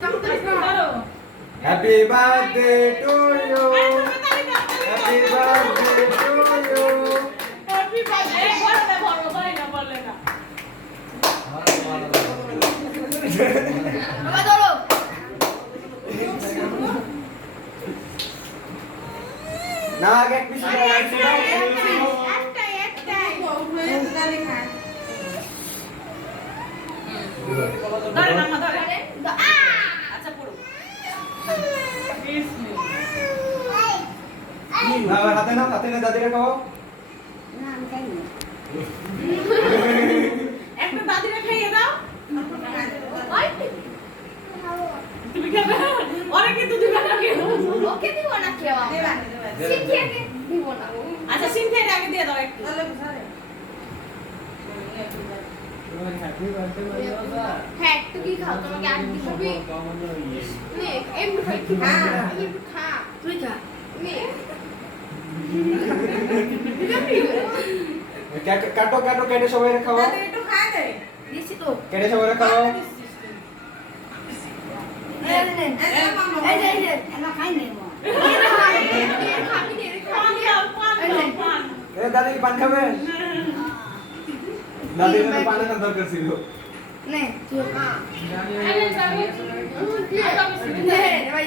Happy birthday to you. Happy birthday to you. Happy birthday. বলো না বলে না। বাবা ধরো। না আগে এক পিস দাও একটাই। ধরে মামা ধরে। আচ্ছা পুরো। হাতে না দাদিরা খাও একটা দাদিরা খাইয়ে দাও। তুমি খাবে? ওরে কিন্তু দিবা না কেউ। ওকে দিব না কেউ সিনথিয়াকে দিব না আচ্ছা সিনথিয়ার আগে দিয়ে দাও একটু। হ্যাঁ একটু কি খাও তোমাকে আর দিব নে এমনি খাই একটু খা তুই খা নে কাটো কেটে সবাই খাও একটু খায় দে। দিছি তো কেটে সবাই খাও এই নে আমরা খাই নে খাবি নে পান। এ দাদি কি পান খাবে দাদির তো পানের দরকার ছিল নে তুই খা আরে যাবে। নে ভাই